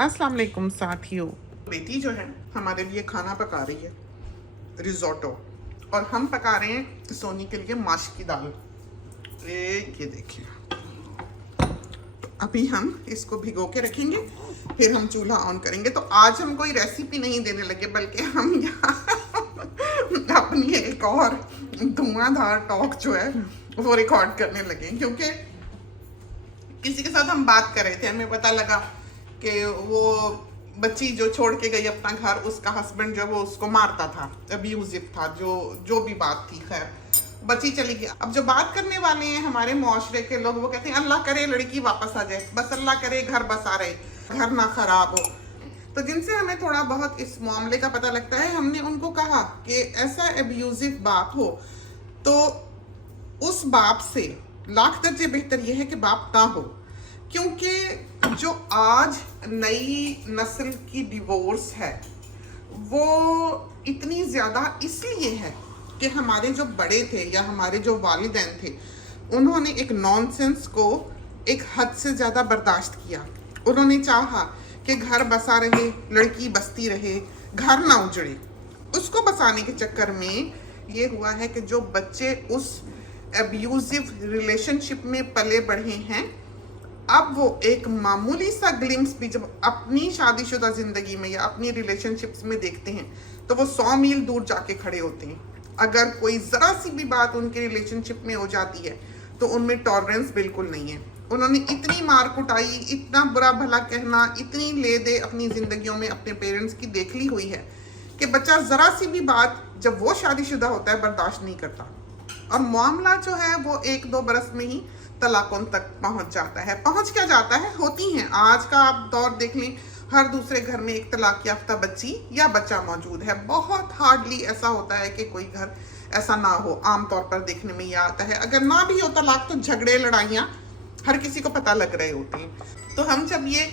अस्सलाम वालेकुम साथियों। बेटी जो है हमारे लिए खाना पका रही है रिजोटो, और हम पका रहे हैं सोनी के लिए माश की दाल। ये देखिए, अभी हम इसको भिगो के रखेंगे, फिर हम चूल्हा ऑन करेंगे। तो आज हम कोई रेसिपी नहीं देने लगे, बल्कि हम यहाँ अपनी एक और धुआंधार टॉक जो है वो रिकॉर्ड करने लगे, क्योंकि किसी के साथ हम बात कर रहे थे, हमें पता लगा कि वो बच्ची जो छोड़ के गई अपना घर, उसका हस्बैंड जो वो उसको मारता था, अब्यूजिव था, जो भी बात थी। खैर बच्ची चली गई। अब जो बात करने वाले हैं हमारे मुआशरे के लोग, वो कहते हैं अल्लाह करे लड़की वापस आ जाए, बस अल्लाह करे घर बसा रहे, घर ना खराब हो। तो जिनसे हमें थोड़ा बहुत इस मामले का पता लगता है, हमने उनको कहा कि ऐसा अब्यूजिव बाप हो तो उस बाप से लाख दर्जे बेहतर यह है कि बाप ना हो, क्योंकि जो आज नई नस्ल की डिवोर्स है वो इतनी ज़्यादा इसलिए है कि हमारे जो बड़े थे या हमारे जो वालिदैन थे, उन्होंने एक नॉनसेंस को एक हद से ज़्यादा बर्दाश्त किया। उन्होंने चाहा कि घर बसा रहे, लड़की बसती रहे, घर ना उजड़े। उसको बसाने के चक्कर में ये हुआ है कि जो बच्चे उस अब्यूजिव रिलेशनशिप में पले बढ़े हैं, अब वो एक मामूली सा ग्लिम्स भी जब अपनी शादीशुदा ज़िंदगी में या अपनी रिलेशनशिप्स में देखते हैं तो वो 100 मील दूर जाके खड़े होते हैं। अगर कोई ज़रा सी भी बात उनके रिलेशनशिप में हो जाती है तो उनमें टॉलरेंस बिल्कुल नहीं है। उन्होंने इतनी मार कुटाई, इतना बुरा भला कहना, इतनी ले दे अपनी ज़िंदगियों में अपने पेरेंट्स की देख ली हुई है कि बच्चा ज़रा सी भी बात जब वो शादीशुदा होता है बर्दाश्त नहीं करता, और मामला जो है वो 1-2 बरस में ही तलाकों तक पहुंच जाता है। पहुंच क्या जाता है, होती हैं। आज का आप दौर देख लें, हर दूसरे घर में एक तलाक याफ्ता बच्ची या बच्चा मौजूद है। बहुत हार्डली ऐसा होता है कि कोई घर ऐसा ना हो, आमतौर पर देखने में ये आता है। अगर ना भी हो तलाक तो झगड़े लड़ाइयाँ हर किसी को पता लग रहे होते हैं। तो हम जब ये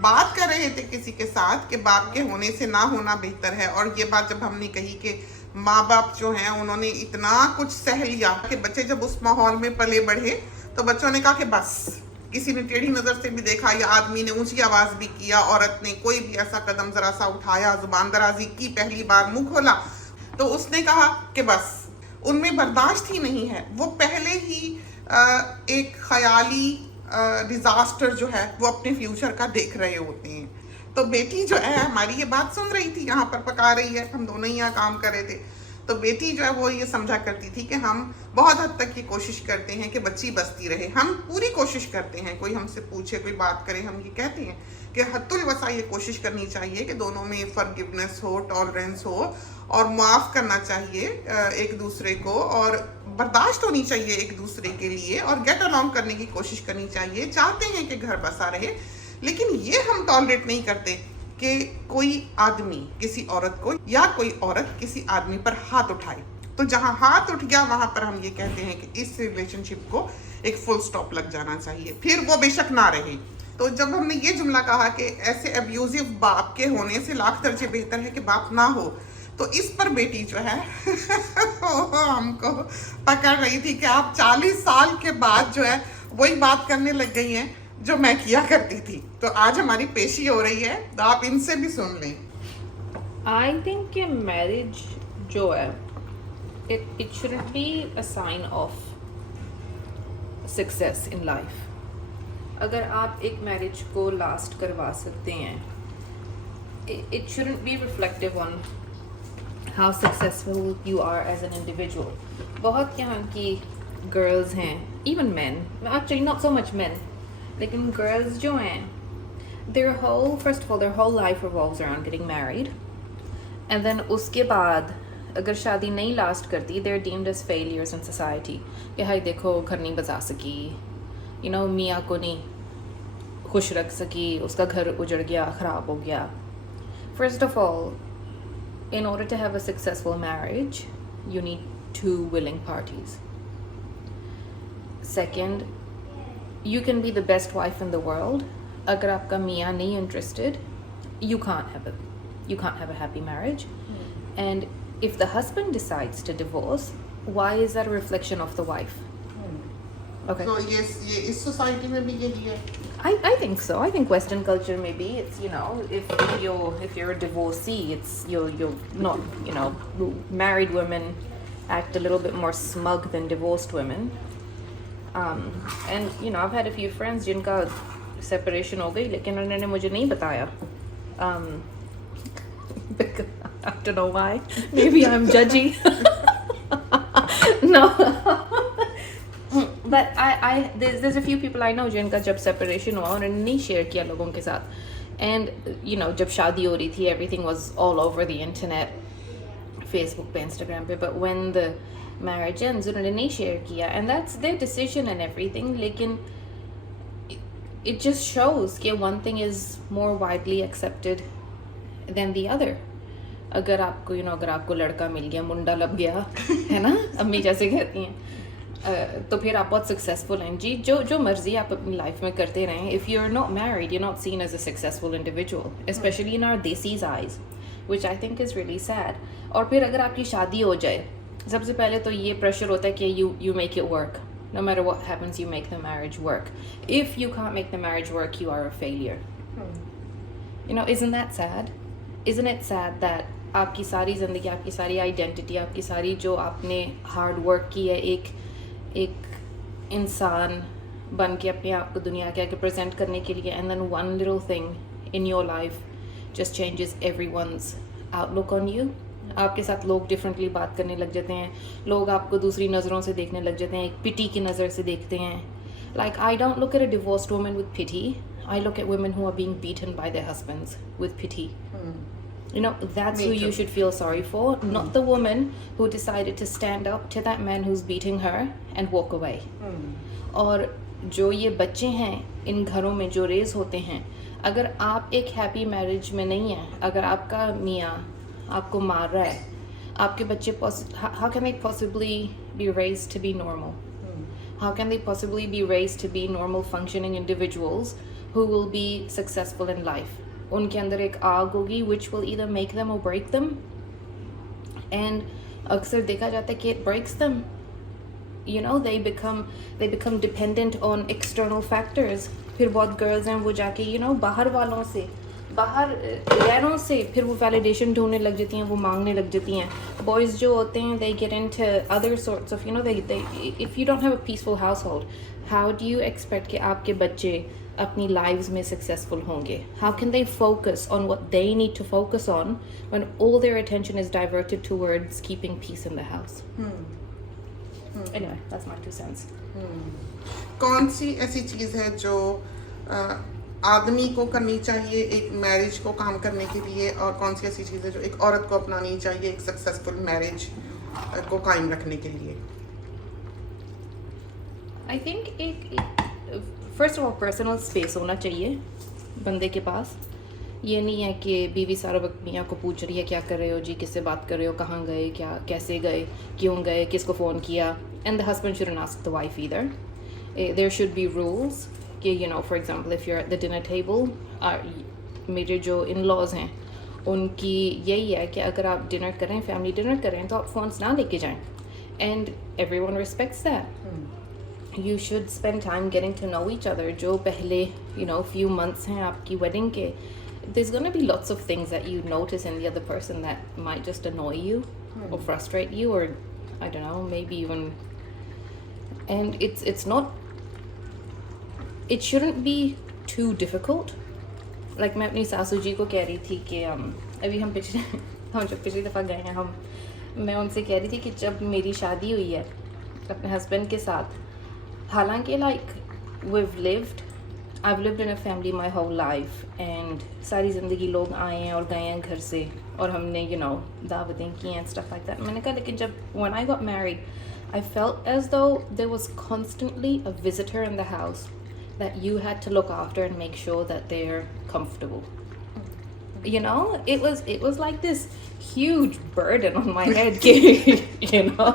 बात कर रहे थे किसी के साथ कि बाप के होने से ना होना बेहतर है, और ये बात जब हमने कही कि माँ बाप जो हैं उन्होंने इतना कुछ सह लिया कि बच्चे जब उस माहौल में पले बढ़े तो बच्चों ने कहा कि बस, किसी ने टेढ़ी नज़र से भी देखा या आदमी ने ऊंची आवाज़ भी किया, औरत ने कोई भी ऐसा कदम ज़रा सा उठाया, जुबान दराजी की, पहली बार मुंह खोला, तो उसने कहा कि बस उनमें बर्दाश्त ही नहीं है। वो पहले ही एक ख्याली डिज़ास्टर जो है वो अपने फ्यूचर का देख रहे होते हैं। तो बेटी जो है हमारी ये बात सुन रही थी, यहाँ पर पका रही है, हम दोनों ही यहाँ काम कर रहे थे। तो बेटी जो है वो ये समझा करती थी कि हम बहुत हद तक ये कोशिश करते हैं कि बच्ची बसती रहे, हम पूरी कोशिश करते हैं। कोई हमसे पूछे, कोई बात करे, हम ये कहते हैं कि हद्दुल वसा ये कोशिश करनी चाहिए कि दोनों में फॉरगिवनेस हो, टॉलरेंस हो, और माफ़ करना चाहिए एक दूसरे को, और बर्दाश्त होनी चाहिए एक दूसरे के लिए, और गेट अलॉन्ग करने की कोशिश करनी चाहिए। चाहते हैं कि घर बसा रहे, लेकिन ये हम टॉलरेट नहीं करते कि कोई आदमी किसी औरत को या कोई औरत किसी आदमी पर हाथ उठाए। तो जहां हाथ उठ गया वहां पर हम ये कहते हैं कि इस रिलेशनशिप को एक फुल स्टॉप लग जाना चाहिए, फिर वो बेशक ना रहे। तो जब हमने ये जुमला कहा कि ऐसे अब्यूजिव बाप के होने से लाख दर्जे बेहतर है कि बाप ना हो, तो इस पर बेटी जो है हमको पकड़ रही थी कि आप 40 साल के बाद जो है वही बात करने लग गई हैं जो मैं किया करती थी। तो आज हमारी पेशी हो रही है, तो आप इनसे भी सुन लें। आई थिंक कि मैरिज जो है it shouldn't be a sign of success in life. अगर आप एक मैरिज को लास्ट करवा सकते हैं, it shouldn't be reflective on how successful you are as an individual. बहुत यहाँ की गर्ल्स हैं, even man, actually not so much man, लेकिन गर्ल्स जो हैं, first of all their whole life revolves around getting married, and then उसके बाद अगर शादी नहीं लास्ट करती, they're deemed as failures in society। कि हाय देखो घर नहीं बसा सकी, मियाँ को नहीं खुश रख सकी, उसका घर उजड़ गया, ख़राब हो गया। First of all, in order to have a successful marriage, you need 2 willing parties. Second, you can be the best wife in the world, अगर आपका मियाँ नहीं interested, you can't have a happy marriage. And if the husband decides to divorce, why is that a reflection of the wife? Okay. So ये इस society में भी यही है। I think so. I think Western culture maybe it's, you know, if you're a divorcee, it's you're not, you know, married women act a little bit more smug than divorced women. And you know, I've had a few friends जिनका separation हो गई लेकिन उन्होंने मुझे नहीं बताया. I don't know why. Maybe I'm judgy. No. But there's a few people I know जिनका जब separation हुआ उन्होंने नहीं share किया लोगों के साथ. And you know, जब शादी हो रही थी, everything was all over the internet, Facebook पे, Instagram पे. But when the marriage ends, उन्होंने नहीं share किया. And that's their decision and everything. लेकिन it just shows कि one thing is more widely accepted than the other. अगर आपको, you know, अगर आपको लड़का मिल गया, मुंडा लग गया, है ना, अम्मी जैसे कहती हैं, तो फिर आप बहुत सक्सेसफुल हैं जी. जो मर्जी आप अपनी लाइफ में करते रहें, if you are not married, you are not seen as a successful individual, specially in our desis eyes, which I think is really sad. और फिर अगर आपकी शादी हो जाए, सबसे पहले तो ये प्रेशर होता है कि you make it work. No matter what happens, you make the marriage work. If you can't make the marriage work, you are a failure. You know, isn't that sad? Isn't it sad that आपकी सारी ज़िंदगी, आपकी सारी identity, आपकी सारी जो आपने hard work की है एक इंसान बन के अपने आप को दुनिया के आगे प्रेजेंट करने के लिए, and then one little thing in your life just changes everyone's outlook on you. आपके साथ लोग डिफरेंटली बात करने लग जाते हैं, लोग आपको दूसरी नज़रों से देखने लग जाते हैं, एक पिटी की नज़र से देखते हैं. Like, I don't look at a divorced woman with pity. I look at women who are being beaten by their husbands with pity. You know, that's who you should feel sorry for, not the woman who decided to stand up to that man who's beating her and walk away. और जो ये बच्चे हैं इन घरों में जो raise होते हैं, अगर आप एक हैप्पी मैरिज में नहीं हैं, अगर आपका मियाँ आपको मार रहा है, आपके बच्चे how can they possibly be raised to be normal? How can they possibly be raised to be normal functioning individuals who will be successful in life? उनके अंदर एक आग होगी which will either make them or break them. And अक्सर देखा जाता है कि it breaks them. You know, they become dependent on external factors. फिर बहुत girls हैं वो जाके, you know, बाहर वालों से, बाहर गैरों से फिर वो वैलिडेशन ढूंढने लग जाती हैं, वो मांगने लग जाती हैं. बॉयज़ जो होते हैं, they get into other sorts of, you know, they if you don't have a peaceful household, how do you expect कि आपके बच्चे अपनी lives में successful होंगे? How can they focus on what they need to focus on when all their attention is diverted towards keeping peace in the house? Anyway, that's my 2 cents. कौन सी ऐसी चीज़ है जो आदमी को करनी चाहिए एक मैरिज को काम करने के लिए, और कौन सी ऐसी चीज़ है जो एक औरत को अपनानी चाहिए एक सक्सेसफुल मैरिज को कायम रखने के लिए? I think first of all personal space होना चाहिए बंदे के पास. ये नहीं है कि बीवी सारा वक्त मियाँ को पूछ रही है क्या कर रहे हो जी, किससे बात कर रहे हो, कहाँ गए, क्या कैसे गए, क्यों गए, किसको फ़ोन किया. And the husband shouldn't ask the wife either. There should be rules. You know, for example, if you're at the dinner table, मेरे जो in-laws हैं उनकी यही है कि अगर आप डिनर करें, फैमिली डिनर करें, तो आप फ़ोन्स ना लेके जाएं. And everyone respects that. You should spend time getting to know each other. जो पहले, you know, few months हैं आपकी wedding के, there's going to be lots of things that you notice in the other person that might just annoy you or frustrate you, or I don't know, maybe even, and it's not, it shouldn't be too difficult. Like मैं अपनी सासू जी को कह रही थी कि अभी हम जब पिछली दफ़ा गए हैं, मैं उनसे कह रही थी कि जब मेरी शादी हुई है अपने हस्बैंड के साथ, हालांकि like I've lived in a family my whole life, and सारी ज़िंदगी लोग आए हैं और गए हैं घर से, और हमने, you know, दावतें की हैं and stuff like that. मैंने कहा लेकिन जब when I got married, I felt as though there was constantly a visitor in the house that you had to look after and make sure that they're comfortable. You know, it was like this huge burden on my head. You know,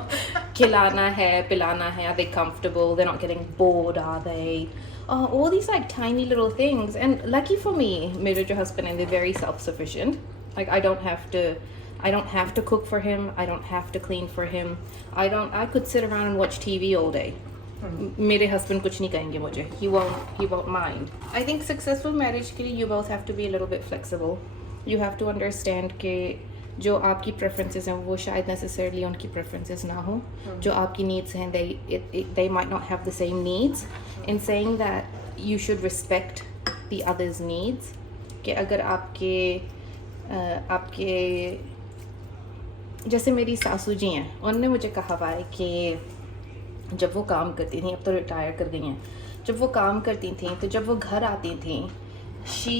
खिलाना है, पिलाना है, are they comfortable? They're not getting bored, are they? All these like tiny little things. And lucky for me, मेरे जो husband and they're very self-sufficient. Like I don't have to cook for him. I don't have to clean for him. I could sit around and watch TV all day. मेरे husband कुछ नहीं कहेंगे मुझे, he won't mind. I think successful marriage के लिए you both have to be a little bit flexible. You have to understand कि जो आपकी preferences हैं वो शायद necessarily उनकी preferences ना हो, जो आपकी needs हैं they might not have the same needs. In saying that, you should respect the other's needs. कि अगर आपके जैसे मेरी सासू जी हैं, उन्होंने मुझे कहा हुआ है कि जब वो काम करती थी, अब तो रिटायर कर गई हैं, जब वो काम करती थी तो जब वो घर आती थी, she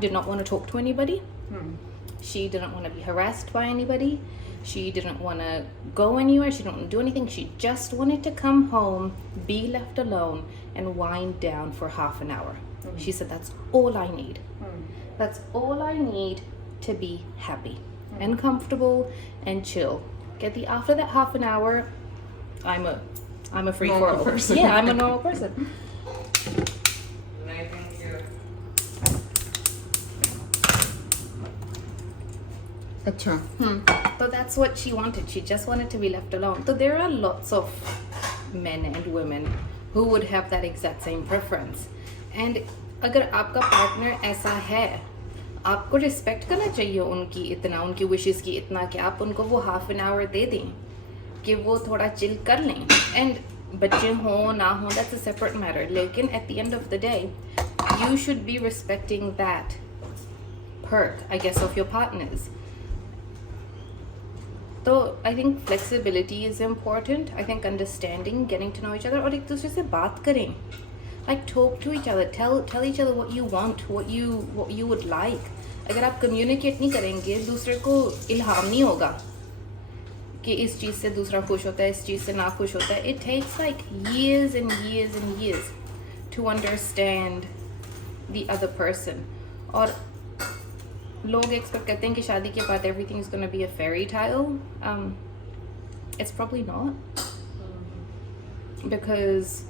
did not want to talk to anybody. She didn't want to be harassed by anybody. She didn't want to go anywhere. She didn't want to do anything. She just wanted to come home, be left alone, and wind down for half an hour. She said, that's all I need. That's all I need to be happy and comfortable and chill. After that half an hour, I'm a free for all person. Yeah, I'm a normal person. अच्छा. So that's what she wanted. She just wanted to be left alone. So there are lots of men and women who would have that exact same preference. And अगर आपका partner ऐसा है, आपको respect करना चाहिए उनकी wishes की इतना कि आप उनको वो हाफ एन आवर दे दें कि वो थोड़ा चिल कर लें. एंड बच्चे हों ना हों, दैट्स अ सेपरेट मैटर. लेकिन at the end of the day you should be respecting that perk, I guess, of your partners. So I think flexibility is important. I think understanding, getting to know each other, और एक दूसरे से बात करें. Like talk to each other, tell each other what you want, what you would like. अगर आप communicate नहीं करेंगे, दूसरे को इल्हाम नहीं होगा कि इस चीज़ से दूसरा खुश होता है, इस चीज़ से ना खुश होता है. It takes like years and years and years to understand the other person. और लोग एक्सपेक्ट करते हैं कि शादी के बाद everything is going to be a fairy tale. It's probably not. Because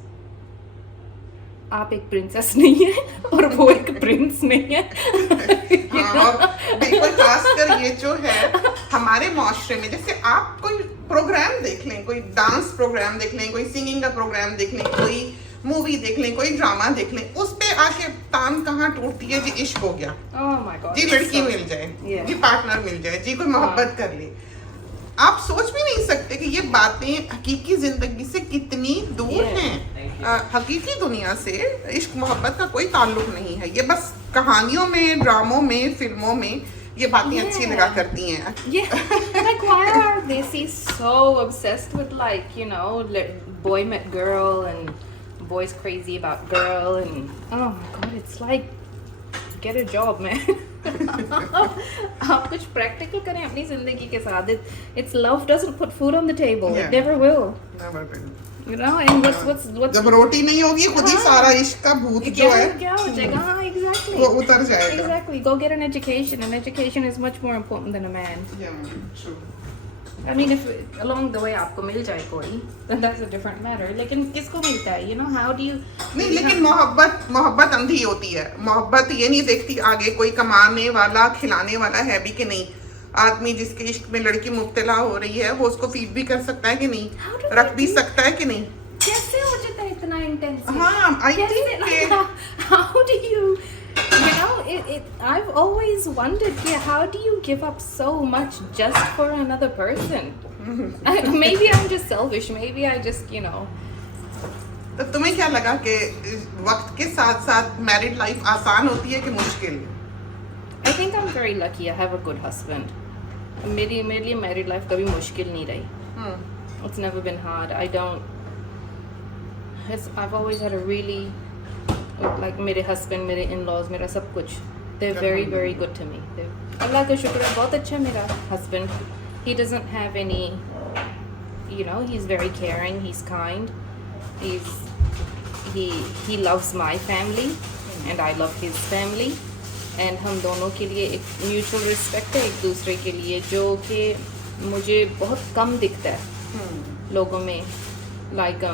आप एक प्रिंसेस नहीं है और वो एक प्रिंस नहीं है. और बिल्कुल खासकर ये जो है हमारे माशरे में, जैसे आप कोई प्रोग्राम देख लें, कोई डांस प्रोग्राम देख लें, कोई सिंगिंग का प्रोग्राम देख लें, कोई मूवी देख लें, कोई ड्रामा देख लें, उस पे आके तान कहाँ टूटती है जी, इश्क हो गया. Oh my God. जी लड़की मिल जाए, जी पार्टनर मिल जाए, जी कोई मोहब्बत कर ले. आप सोच भी नहीं सकते कि ये बातें हकीकी जिंदगी से कितनी दूर हैं. हकीकी दुनिया से इश्क मोहब्बत का कोई ताल्लुक नहीं है. ये बस कहानियों में, ड्रामों में, फिल्मों में ये बातें अच्छी लगा करती हैं. Like why are they so obsessed with, like, you know, boy met girl and boys crazy about girl and oh my God, it's like get a job, man. आप कुछ प्रैक्टिकल करें अपनी जिंदगी के साथ. It's love doesn't put food on the table. It never will. Never will. You know, and what's जब रोटी नहीं होगी, खुद ही सारा इश्क का भूत जो है क्या हो जाएगा. हाँ, exactly. वो उतर जाएगा. Exactly. Go get an education. An education is much more important than a man. Yeah, true. I mean, if along the way आपको मिल जाए कोई, then that's a different matter. लेकिन किसको मिलता है? You know, how do you? नहीं, लेकिन मोहब्बत अंधी होती है. मोहब्बत ये नहीं देखती आगे कोई कमाने वाला, खिलाने वाला है भी कि नहीं. आदमी जिसके इश्क में लड़की मुब्तला हो रही है, वो उसको फीड भी कर सकता है कि नहीं, रख भी सकता है कि नहीं. कैसे हो जाता है इतना इंटेंस? हाँ, I think how do you? You know, I've always wondered, how do you give up so much just for another person? Maybe I'm just selfish. Maybe I just, you know. तो तुम्हें क्या लगा कि वक्त के साथ साथ मैरिड लाइफ आसान होती है कि मुश्किल? I think I'm very lucky. I have a good husband. मेरे लिए मैरिड लाइफ कभी मुश्किल नहीं रही. It's never been hard. I've always had a really, like, मेरे husband, मेरे in-laws, मेरा सब कुछ, they're very very good to me. अल्लाह का शुक्र है, बहुत अच्छा मेरा husband. He doesn't have any, you know, he's very caring, he's kind, he loves my family and I love his family. And हम दोनों के लिए एक म्यूचुअल रिस्पेक्ट है एक दूसरे के लिए, जो कि मुझे बहुत कम दिखता है लोगों में. लाइक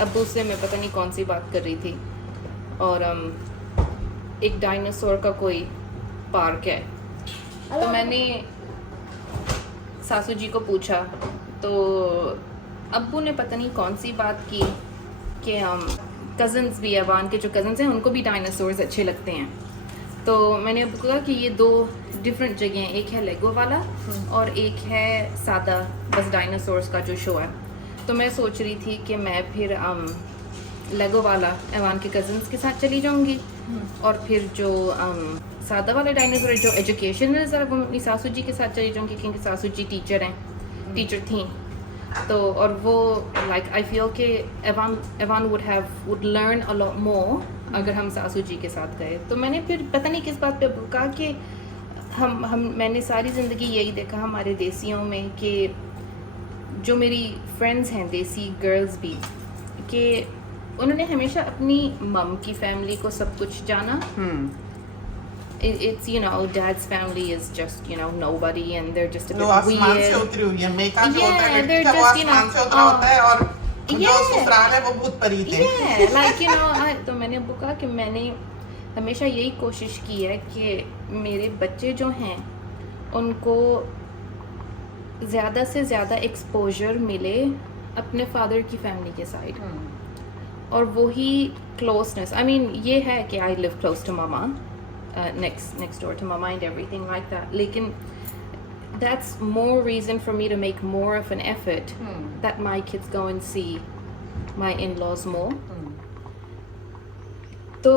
अब्बू से मैं पता नहीं कौन सी बात कर रही थी, और एक डायनासोर का कोई पार्क है, तो मैंने सासू जी को पूछा, तो अब्बू ने पता नहीं कौन सी बात की कि कज़न्स भी, अवान के जो कज़न्स हैं उनको भी डायनासोर्स अच्छे लगते हैं। तो मैंने अब्बू को कहा कि ये 2 डिफरेंट जगह हैं, एक है लेगो वाला और एक है सादा बस डायनासोर्स का जो शो है। तो मैं सोच रही थी कि मैं फिर लेगो वाला अवान के कज़न्स के साथ चली जाऊंगी और फिर जो सादा वाला डायनासोर जो एजुकेशनल है वो अपनी सासू जी के साथ चली जाऊंगी, क्योंकि सासू जी टीचर थी। तो और वो लाइक आई फील कि Evan would learn a lot more अगर हम सासू जी के साथ गए। तो मैंने फिर पता नहीं किस बात पे कहा कि मैंने सारी ज़िंदगी यही देखा हमारे देसियों में कि जो मेरी फ्रेंड्स हैं देसी गर्ल्स भी, कि उन्होंने हमेशा अपनी मम की फैमिली को सब कुछ जाना। It's dad's family is just nobody and they're just a bit जो आसमान से weird. उतरी हुई है, मेका जो Yeah, होता है they're बेटी का, वो just, आसमान से उतरा होता है, और जो Yeah. ससुराल है वो भूत परी थे। Yeah, like तो मैंने अब्बू कहा कि मैंने हमेशा यही कोशिश की है कि मेरे बच्चे जो हैं उनको ज़्यादा से ज़्यादा एक्सपोजर मिले अपने फादर की फैमिली के साइड, और वही क्लोजनेस। आई मीन ये है कि आई लिव क्लोज टू मामा, next door to mama and everything like that, लेकिन that's more reason for me to make more of an effort that my kids go and see my in-laws more. तो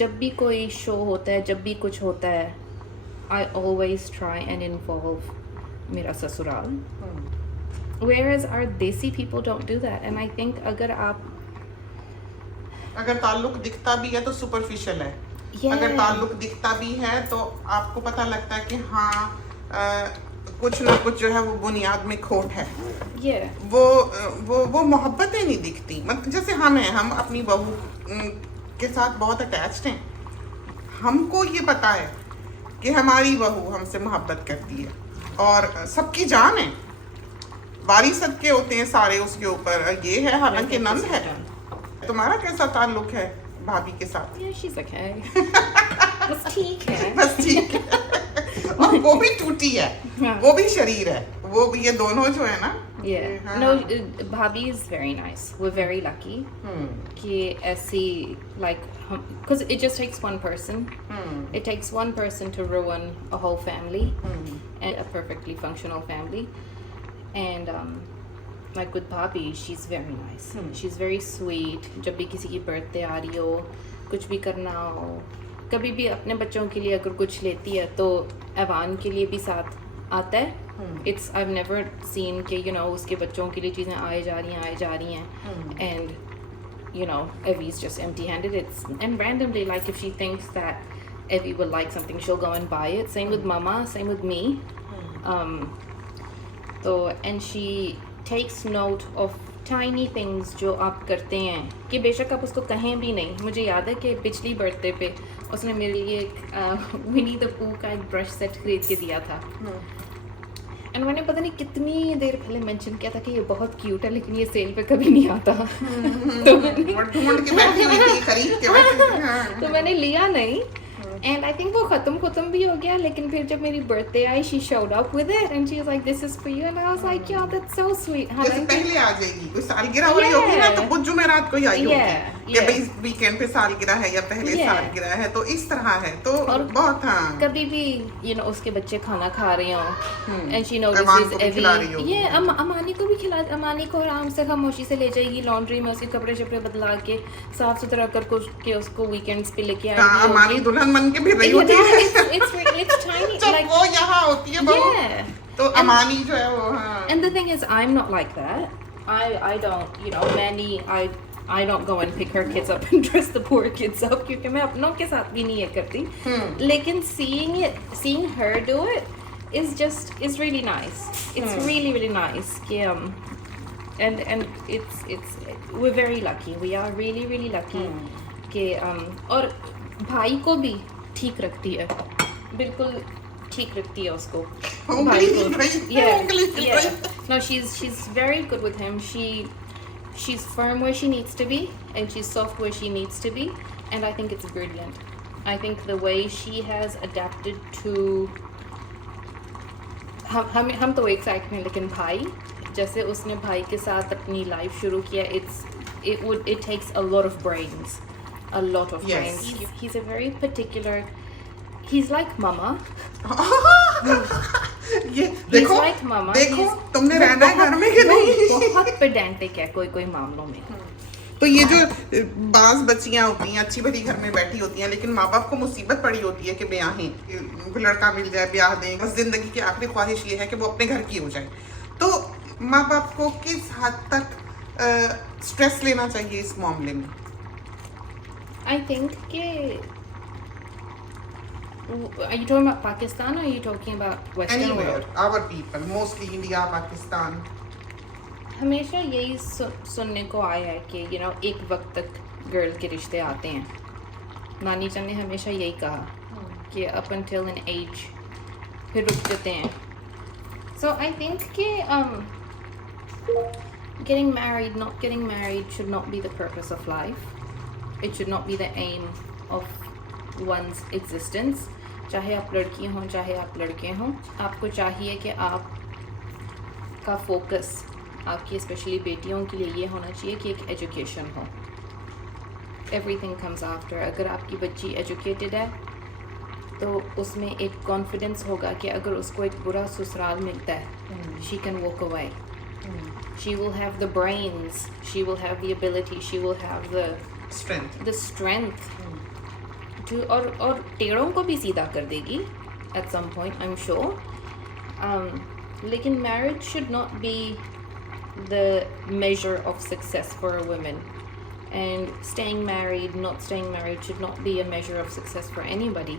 जब भी कोई show होता है, जब भी कुछ होता है, I always try and involve मेरा ससुराल, whereas our desi people don't do that. And I think अगर ताल्लुक दिखता भी है तो सुपरफिशियल है। अगर ताल्लुक दिखता भी है तो आपको पता लगता है कि हाँ कुछ ना कुछ जो है वो बुनियाद में खोट है। वो मोहब्बतें नहीं दिखती। मतलब जैसे हम अपनी बहू के साथ बहुत अटैच्ड हैं। हमको ये पता है कि हमारी बहू हमसे मोहब्बत करती है और सबकी जान है, वारिसत के होते हैं सारे उसके ऊपर। ये है हालांकि नंद है। तुम्हारा कैसा ताल्लुक है भाभी के साथ? she's okay. बस ठीक है। बस ठीक है। और वो भी टूटी है, वो भी शरीर है, वो भी, ये दोनों जो है ना। Yeah. No, भाभी is very nice. We're very lucky कि ऐसी like because it just takes one person. It takes one person to ruin a whole family and a perfectly functional family. And like with भाभी, she's very nice. She's very sweet. जब भी किसी की birthday आ रही हो, कुछ भी करना हो, कभी भी अपने बच्चों के लिए अगर कुछ लेती है तो अवान के लिए भी साथ आता है। I've never seen कि उसके बच्चों के लिए चीज़ें आए जा रही हैं and Evie's just empty-handed. And randomly, like if she thinks that Evie will like something, she'll go and buy it. Same with Mama, same with me. And she takes note of tiny things जो आप करते हैं, कि बेशक आप उसको कहें भी नहीं। मुझे याद है कि पिछली बर्थडे पे उसने मेरे लिए एक विनी द पू का एक ब्रश सेट खरीद के दिया था। एंड मैंने पता नहीं कितनी देर पहले मेंशन किया था कि ये बहुत क्यूट है, लेकिन ये सेल पे कभी नहीं आता। तो मैंने लिया नहीं। And I think वो खत्म भी हो गया, लेकिन फिर जब मेरी birthday I, she showed up with it and she was like, this is for you, and I was like, yeah, that's so sweet. जैसे पहले आ जाएगी, कोई सालगिरह वाली होगी ना, तो वो जुमेरात को ही आई होगी कि भाई वीकेंड पे सालगिरह है या पहले सालगिरह है, तो इस तरह है। तो बहुत हाँ, कभी भी उसके बच्चे खाना खा रहे हो and she knows this is Evie, अमानी को भी खिला, अमानी को आराम से खामोशी से ले जाएगी लॉन्ड्री में, उसके कपड़े शपड़े बदला के साफ सुथरा कर उसको वीकेंड्स पे लेके आएगी। अमानी दुल्हन बन के भी रही होती है। It's tiny. जब like, वो यहाँ होती है बहू, तो अमानी जो है वो हाँ। And the thing is, I'm not like that. I don't, Mandy, I don't go and pick her kids up and dress the poor kids up, क्योंकि मैं अपनों के साथ भी नहीं ये करती। लेकिन seeing her do it is really nice. It's really nice कि and it's we're very lucky. We are really lucky कि और भाई को भी ठीक रखती है, बिल्कुल ठीक रखती है उसको, भाई को। Yeah. No, she's very good with him. She's firm where she needs to be and she's soft where she needs to be, and I think it's brilliant. I think the way she has adapted to हम तो एक side में, लेकिन भाई जैसे उसने भाई के साथ अपनी लाइफ शुरू किया, it takes a lot of brains, a lot of Yes. brains. He's a very particular, he's like mama. ये देखो like mama. देखो तुमने रहना है घर में कि नहीं? बहुत pedantic है कोई मामलों में. तो ये जो बाज बच्चियां होती हैं अच्छी भली घर में बैठी होती हैं, लेकिन माँ बाप को मुसीबत पड़ी होती है कि ब्याहें, लड़का मिल जाए, ब्याह दें, बस जिंदगी की आखिरी ख्वाहिश ये है कि वो अपने घर की हो जाए। तो माँ बाप को किस हद तक स्ट्रेस लेना चाहिए इस मामले में? I think कि are you talking about Pakistan or are you talking about Western Anywhere, world? our people, mostly India, Pakistan. हमेशा यही सुनने को आया है कि एक वक्त तक गर्ल के रिश्ते आते हैं। नानी जान ने हमेशा यही कहा कि up until an age फिर रुक जाते हैं। So I think कि getting married, not getting married should not be the purpose of life. It should not be the aim of one's existence. चाहे आप लड़की हों चाहे आप लड़के हों, आपको चाहिए कि आप का फोकस आपकी स्पेशली बेटियों के लिए ये होना चाहिए कि एक एजुकेशन हो। Everything comes after. अगर आपकी बच्ची एजुकेटेड है तो उसमें एक कॉन्फिडेंस होगा कि अगर उसको एक बुरा ससुराल मिलता है, she can walk away, she will have the brains, she will have the ability, she will have the strength to, और टेढ़ों को भी सीधा कर देगी at some point, I am sure. लेकिन marriage should not be the measure of success for a woman, and staying married, not staying married should not be a measure of success for anybody.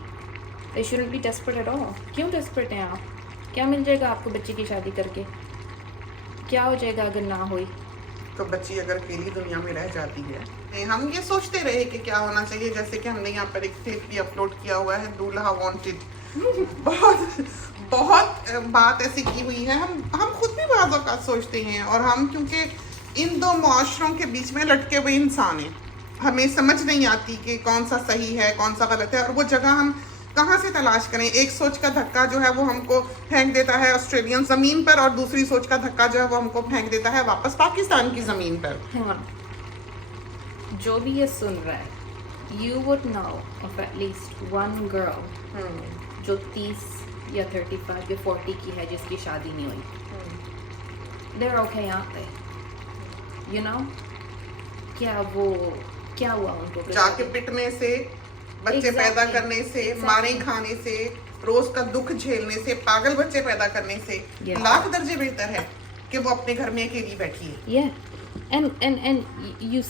They shouldn't be desperate at all. क्यों desperate हैं आप? क्या मिल जाएगा आपको बच्ची की शादी करके? क्या हो जाएगा अगर ना हुई? तो बच्ची अगर अकेली दुनिया में रह जाती है। हम ये सोचते रहे कि क्या होना चाहिए, जैसे कि हमने यहाँ पर एक क्लिप भी अपलोड किया हुआ है, दूल्हा वांटेड। बहुत बात ऐसी की हुई है। हम खुद भी बात औकात सोचते हैं, और हम क्योंकि इन दो मुआशरों के बीच में लटके हुए इंसान हैं, हमें समझ नहीं आती कि कौन सा सही है कौन सा गलत है, और वो जगह हम कहाँ से तलाश करें। एक सोच का धक्का जो है वो हमको फेंक देता है ऑस्ट्रेलियन ज़मीन पर, और दूसरी सोच का धक्का जो है वो हमको फेंक देता है वापस पाकिस्तान की ज़मीन पर। हाँ, जो भी ये सुन रहा है, you would know of at least one girl जो 30 या 35 या 40 की है जिसकी शादी नहीं हुई। They're okay, aren't they? You know? क्या हुआ उनको? जाके पिटने से, बच्चे पैदा करने से, मारे खाने से, रोज का दुख झेलने से, पागल बच्चे पैदा करने से लाख दर्जे बेहतर है कि वो अपने घर में अकेली बैठी है। Yeah, and you,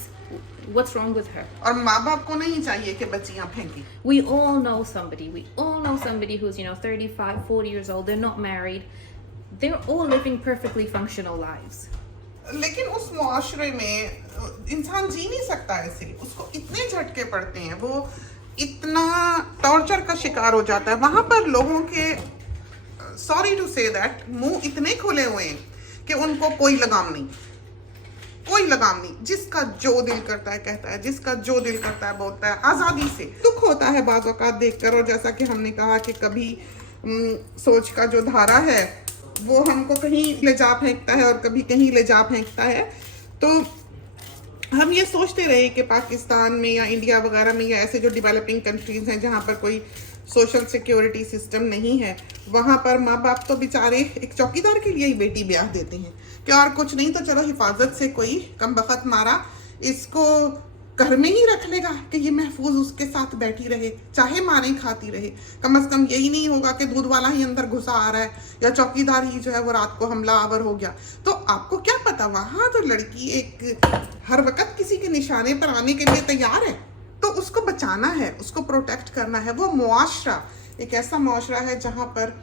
what's wrong with her? और माँ बाप को नहीं चाहिए कि बच्चियां फेंकी। We all know somebody who's 35, 40 years old. They're not married. They're all living perfectly functional lives. लेकिन उस मुआशरे में इंसान जी नहीं सकता ऐसे, उसको इतने झटके पड़ते हैं, वो इतना टॉर्चर का शिकार हो जाता है। वहां पर लोगों के, सॉरी टू से दैट, मुंह इतने खुले हुए हैं कि उनको कोई लगाम नहीं, जिसका जो दिल करता है कहता है, जिसका जो दिल करता है बोलता है, आज़ादी से। दुख होता है बाज़ औक़ात देखकर, और जैसा कि हमने कहा कि कभी सोच का जो धारा है वो हमको कहीं ले जा फेंकता है और कभी कहीं ले जा फेंकता है। तो हम ये सोचते रहे कि पाकिस्तान में या इंडिया वगैरह में या ऐसे जो डेवलपिंग कंट्रीज़ हैं जहाँ पर कोई सोशल सिक्योरिटी सिस्टम नहीं है, वहाँ पर माँ बाप तो बेचारे एक चौकीदार के लिए ही बेटी ब्याह देते हैं कि और कुछ नहीं तो चलो हिफाजत से कोई कम बखत मारा, इसको घर में ही रख लेगा कि ये महफूज उसके साथ बैठी रहे, चाहे मारे खाती रहे। कम से कम यही नहीं होगा कि दूध वाला ही अंदर घुसा आ रहा है या चौकीदार ही जो है वो रात को हमला आवर हो गया। तो आपको क्या पता, वहाँ तो लड़की एक हर वक्त किसी के निशाने पर आने के लिए तैयार है। तो उसको बचाना है, उसको प्रोटेक्ट करना है। वो मुआशरा एक ऐसा मुआशरा है जहाँ पर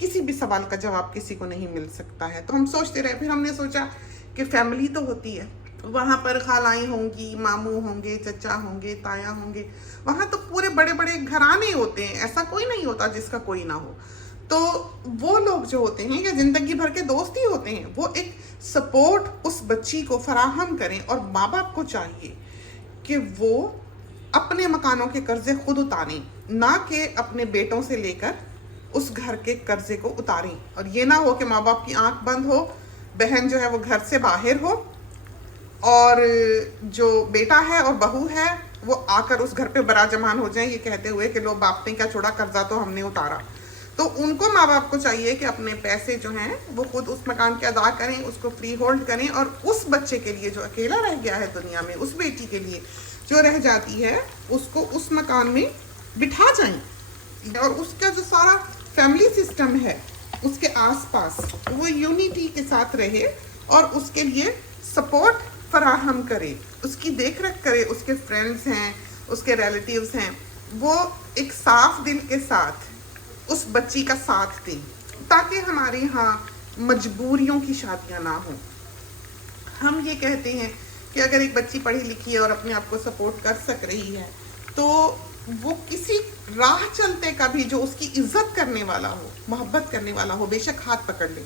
किसी भी सवाल का जवाब किसी को नहीं मिल सकता है। तो हम सोचते रहे, फिर हमने सोचा कि फैमिली तो होती है, वहाँ पर खालाई होंगी, मामू होंगे, चचा होंगे, ताया होंगे, वहाँ तो पूरे बड़े बड़े घराने होते हैं, ऐसा कोई नहीं होता जिसका कोई ना हो। तो वो लोग जो होते हैं या जिंदगी भर के दोस्त ही होते हैं, वो एक सपोर्ट उस बच्ची को फराहम करें। और माँ बाप को चाहिए कि वो अपने मकानों के कर्जे खुद उतारें, ना कि अपने बेटों से लेकर उस घर के कर्जे को उतारें। और ये ना हो कि माँ बाप की आंख बंद हो, बहन जो है वो घर से बाहर हो, और जो बेटा है और बहू है वो आकर उस घर पे बराजमान हो जाए, ये कहते हुए कि लो बाप ने क्या छोड़ा, कर्जा तो हमने उतारा। तो उनको माँ बाप को चाहिए कि अपने पैसे जो हैं वो खुद उस मकान के अदा करें, उसको फ्री होल्ड करें, और उस बच्चे के लिए जो अकेला रह गया है दुनिया में, उस बेटी के लिए जो रह जाती है, उसको उस मकान में बिठा जाएं, और उसका जो सारा फैमिली सिस्टम है उसके आसपास वो यूनिटी के साथ रहे, और उसके लिए सपोर्ट फराहम करे, उसकी देख रेख करे, उसके फ्रेंड्स हैं, उसके रिलेटिव्स हैं, वो एक साफ दिल के साथ उस बच्ची का साथ दें, ताकि हमारे यहाँ मजबूरियों की शादियाँ ना हो। हम ये कहते हैं कि अगर एक बच्ची पढ़ी लिखी है और अपने आप को सपोर्ट कर सक रही है, तो वो किसी राह चलते का भी जो उसकी इज्जत करने वाला हो, मोहब्बत करने वाला हो, बेशक हाथ पकड़ ले।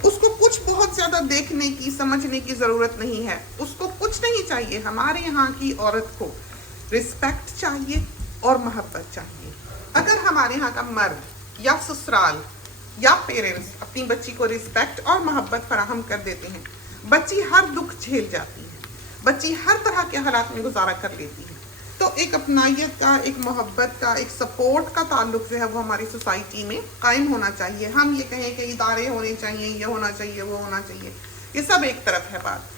उसको कुछ बहुत ज़्यादा देखने की, समझने की ज़रूरत नहीं है, उसको कुछ नहीं चाहिए। हमारे यहाँ की औरत को रिस्पेक्ट चाहिए और मोहब्बत चाहिए। अगर हमारे यहाँ का मर्द या ससुराल या पेरेंट्स अपनी बच्ची को रिस्पेक्ट और मोहब्बत फराहम कर देते हैं, बच्ची हर दुख झेल जाती है, बच्ची हर तरह के हालात में गुजारा कर लेती है। तो एक अपनायत का, एक मोहब्बत का, एक सपोर्ट का ताल्लुक जो है वो हमारी सोसाइटी में कायम होना चाहिए। हम ये कहें कि इदारे होने चाहिए, ये होना चाहिए, वो होना चाहिए, ये सब एक तरफ है बात।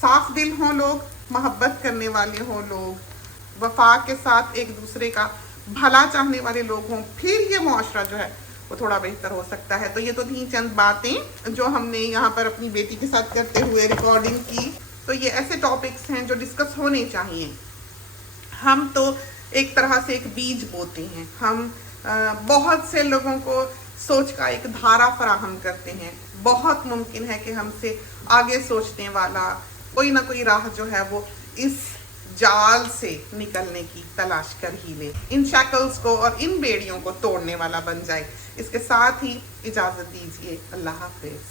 साफ दिल हों लोग, मोहब्बत करने वाले हों लोग, वफा के साथ एक दूसरे का भला चाहने वाले लोग हों, फिर ये मुआशरा जो है वो थोड़ा बेहतर हो सकता है। तो ये तो थी चंद बातें जो हमने यहाँ पर अपनी बेटी के साथ करते हुए रिकॉर्डिंग की। तो ये ऐसे टॉपिक्स हैं जो डिस्कस होने चाहिए। हम तो एक तरह से एक बीज बोते हैं, हम बहुत से लोगों को सोच का एक धारा फराहम करते हैं। बहुत मुमकिन है कि हमसे आगे सोचने वाला कोई ना कोई राह जो है वो इस जाल से निकलने की तलाश कर ही ले, इन शैकल्स को और इन बेड़ियों को तोड़ने वाला बन जाए। इसके साथ ही इजाज़त दीजिए। अल्लाह हाफिज़।